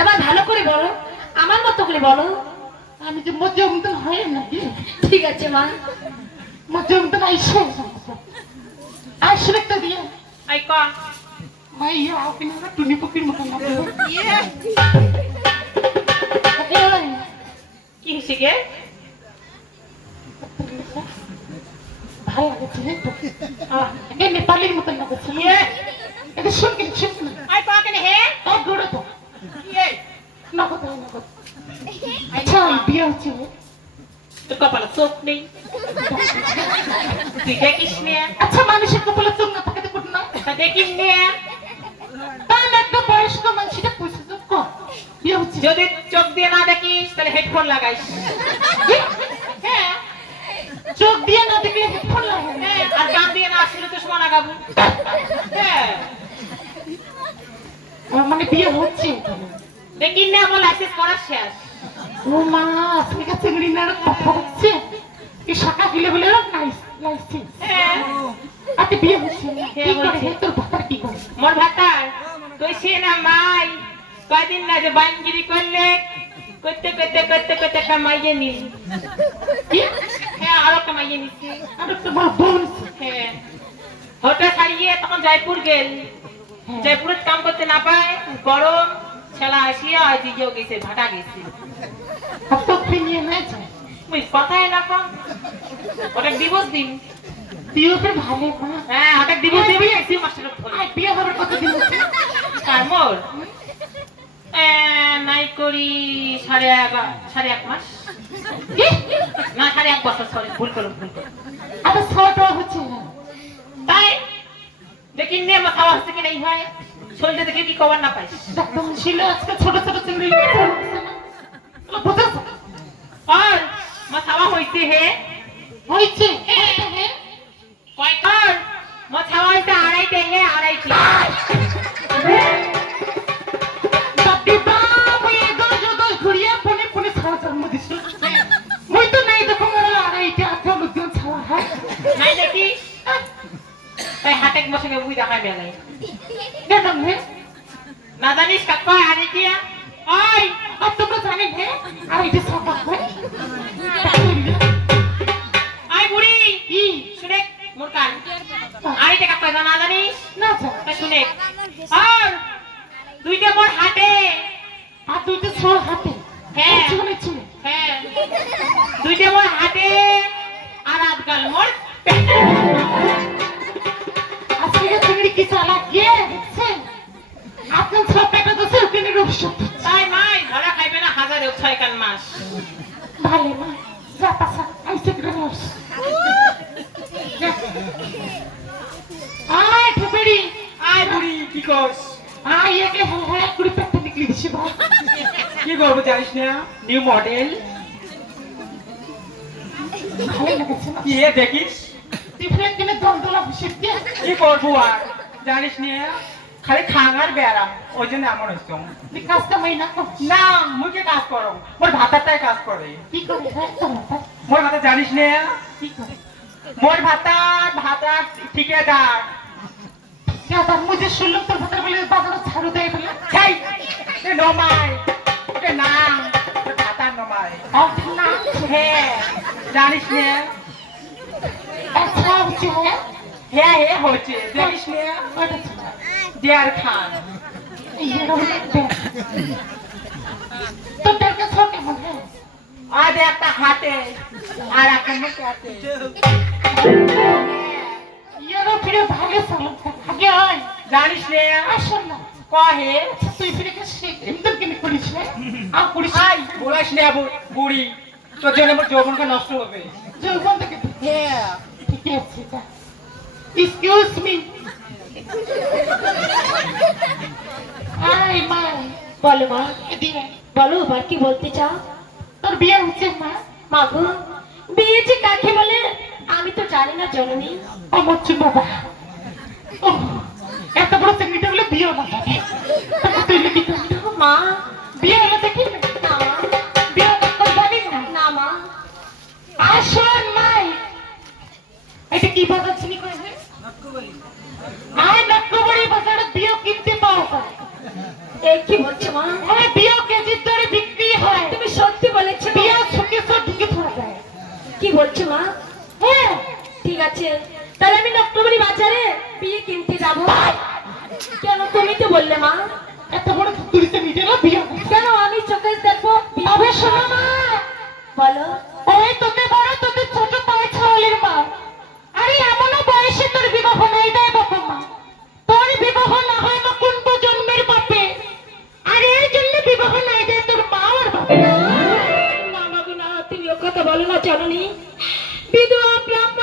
এবার ভালো করে বলো, আমার মতো করে বলো। আমি যে মধ্যমতন হয় নাকি? ঠিক আছে মা। মধ্যমতন আইসে আসলে একটা দিয়ে আই ক মাইয়া আপনি না টুনি পকির মতন লাগে। কি হইছে গে? ভালো লাগছে এ নেপালির মতন লাগছে। এটা শুন কি শুন না। আই ক কেনে হে? এক গোড়ে তো ইয়ে নগদ নগদ। আচ্ছা বিয়ে হচ্ছে তোর কপালে চোখ নেই, তুই দেখিস নে? আচ্ছা মানুষের কপালে চোখ না থাকে তো কোন না তা দেখিস নে? তাহলে একটা বয়স্ক মানুষটা পয়সা চোখ কম বিয়ে হচ্ছে। যদি চোখ দিয়ে না দেখিস তাহলে হেডফোন লাগাইস। হ্যাঁ চোখ দিয়ে না দেখলে হেডফোন লাগে। হ্যাঁ, আর কান দিয়ে না শুনলে তো সময় লাগাবো। হ্যাঁ মানে বিয়ে হচ্ছে দেখিস না আমার লাইসেন্স করা শেষ। ও মা ঠিক আছে চিংড়িনার কথা হচ্ছে এই শাখা গিলে বলে নাইস নাইস। হ্যাঁ আতে বিয়ে হচ্ছে কি করে হচ্ছে। তোর ভাতার কি করে? মোর ভাতার তুই সে না মাই কয়দিন না যে বাইনগিরি করলে করতে করতে করতে করতে কামাইয়ে নিলি। কি হ্যাঁ আরো কামাইয়ে নিছি। আর একটা বড় বোন হ্যাঁ হোটেল ছাড়িয়ে তখন জয়পুর গেল। জয়পুরে কাম করতে না পায়, গরম ছেলা আসিয়া আজ দিয়েও গেছে, ভাটা গেছে। আর তো ফিনিয়ে হয়েছে মুই কথাই না কম ওটা দিবস দিন। বিয়ে ফের ভালো মা। হ্যাঁ হঠাৎ দিবস দিবি এসি মাস্টার ধরে। আর বিয়ে হওয়ার কত দিন হচ্ছে? আর মোর নাই করি সাড়ে এক মাস না 1.5 বছর। সরি ভুল করলাম। আর ছোট হচ্ছে না তাই দেখি নে মাথা হচ্ছে কি নাই হয় শরীরটা দেখে কি কবার না পাইস। দেখুন ছিল আজকে ছোট ছোট চিংড়ি বুঝেছ আর মাথা হইছে হে হয়েছে কয়টার মাথা হইছে আড়াইটে হে আড়াইটে। বাপরে বাপ এই দশ ঘুরিয়ে ফোনে ফোনে ছাড়া জন্ম দিছিল মই তো নাই দেখো আড়াইটা আছে লোকজন ছাড়া হয় নাই দেখি তাই হাতে বসে বুই দেখাই বেলায় দেখুন হে না জানিস কাকা আরে দিয়া ওই আর তোমরা জানেন হে আড়াইটা ছাপা হয় আই বুড়ি কি শুনে মোর কান আড়াইটে কাকা না জানিস না যা তা শুনে আর দুইটা মোর হাতে আর দুইটা ছোট হাতে হ্যাঁ। চুনে চুনে হ্যাঁ দুইটা মোর হাতে আর আজকাল মোর আজকে চিংড়ি কি চালা গিয়ে দেখছেন আপনার ছোট একটা তো সেদিনের অভিশাপ তাই মাই ধরা খাইবে না 1006 কান মাস। ভালো মা যা পাসা আইসে গ্রামস আয় ঠেপড়ি আই বুড়ি কি করস? আয় একে হ্যাঁ কুড়ি পেটে নিকলি দিছি ভাই কি করবো জানিস না? নিউ মডেল ভালো লাগছে না কি দেখিস? টিফিন কিনে দলদলা বসে দিয়ে কি করবো আর জানিস না? খালি খাঙার ব্যারাম ওই জন্য এমন হচ্ছে। কাজটা মাইনা কর না মুখে কাজ করো, মোর ভাতারটাই কাজ করে। কি করে হ্যাঁ তোমার মোর ভাতা জানিস না? কি করে মোর ভাতা ঠিকাদার। তার মুঝে শুনলাম তোর ভাতের বলে বাজারে ছাড়ু দেয় বলে সেই এ নমাই এটা নাম ভাতা নমাই। আর না হ্যাঁ জানিস না? আচ্ছা হচ্ছে হ্যাঁ হ্যাঁ হে হচ্ছে জানিস না? ওটা দেয়ার খান তোর দেখে ছো কেমন হ্যাঁ আজ একটা হাতে আর একটা মুখে হাতে। ইয়ারও ফিরে ভাগে সালাম আগে হয় জানিস না? আসল না কহে তুই ফিরে কে শেখ এমনি কেন করিস না আর করিস আই বলাস না বুড়ি, তোর জন্য আমার যৌবনটা নষ্ট হবে। যৌবন থেকে হ্যাঁ ঠিক আছে যা এক্সকিউজ মি আই মা বলো মা, এদিকে বলো এবার কি বলতে চাও? তোর বিয়ে হচ্ছে মা মা গো, বিয়ে যে কাকে বলে আমি তো জানি না জননী। আমার বাবা ও এত বড় চিংড়িটা বলে বিয়ে না যাবে তুই নাকি মা বিয়ে হলে দেখি না মা, বিয়ে করতে জানি না না মা। আসুন মাই এটা কি বাজার চিনি করে আয় নাকবড়ি বাজারে বিয়ে কিনতে পাও এই কি বলছো মা? বিয়ে আমি অক্টোবরই বাজারে বিয়ে কিনতে যাবো। কেন তুমি তো বললে মা? এত বড় তুলিতে নিজেরা বিয়ে করছে। কেন আমি চোখে দেখবো? তবে শোনো মা, বলো। ওই তোকে বড় তোকে ছোট পায়ে ছাওয়ালের মা। আরে এমনও বয়সে তোর বিবাহ নাই দেয় বাবা মা। তোর বিবাহ না হয় বা কোন জন্মের পাপে। আর এর জন্য বিবাহ নাই দেয় তোর মা আর বাবা। না মা গো না, তুমি ও কথা বলো না জননী। বিধবা ব্রাহ্মণ